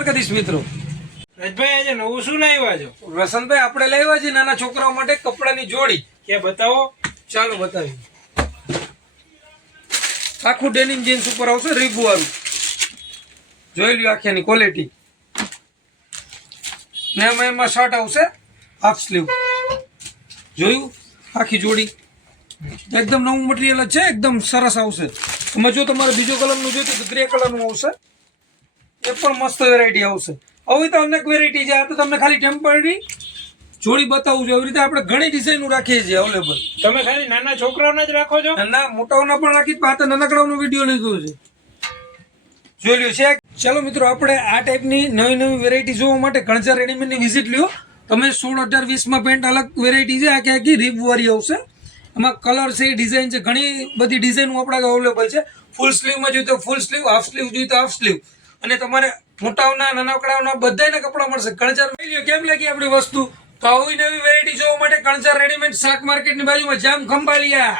દ્વારકાધીશ મિત્રો. રાજભાઈ આજે નવું શું લાવ્યા છો? વસંતભાઈ આપણે લાવ્યા છે નાના છોકરાઓ માટે કપડાની જોડી. કે બતાવો. ચાલો બતાવી. આખું ડેનિમ જીન્સ ઉપર આવશે, રીબુ વાળું. જોઈ લ્યો આખી ક્વોલિટી. ને એમાં શર્ટ આવશે હાફ સ્લીવ. જોયું આખી જોડી એકદમ નવું મટીરિયલ જ છે, એકદમ સરસ આવશે. તમે જો તમારે બીજો કલરનું જોઈતું તો ગ્રે કલરનું આવશે, એ પણ મસ્ત વેરાયટી આવશે. આવી તો અનેક વેરાયટી છે. આ તો તમને ખાલી ટેમ્પરરી જોડી બતાવું છું. એવી રીતે આપણે ઘણી ડિઝાઇનો રાખીએ છીએ અવેલેબલ. તમે ખાલી નાના છોકરાઓના જ રાખો છો? ના, મોટાઓના પણ રાખી. આ તો નાનકડાઓનો વિડીયો લીધો છે, જોઈ લ્યો છે. ચાલો મિત્રો, આપણે આ ટાઈપની નવી નવી વેરાયટી જોવા માટે કણછા રેડીમેડની વિઝિટ લ્યો. તમે 16, 18, 20માં પેન્ટ અલગ વેરાયટી છે. આખી આખી રીબ વાળી આવશે. એમાં કલર છે, ડિઝાઇન છે, ઘણી બધી ડિઝાઇનો આપણા અવેલેબલ છે. ફૂલ સ્લીવમાં જોઈએ તો ફૂલ સ્લીવ, હાફ સ્લીવ જોઈએ તો હાફ સ્લીવ. અને તમારે મોટાઓના નાનકડાઓના બધાના કપડા મળશે. કણછાર કેમ લાગી આપણી વસ્તુ? તો આવી નવી વેરાયટી જોવા માટે કણછાર રેડીમેડ શાક માર્કેટની બાજુમાં જામ ખંભાળિયા.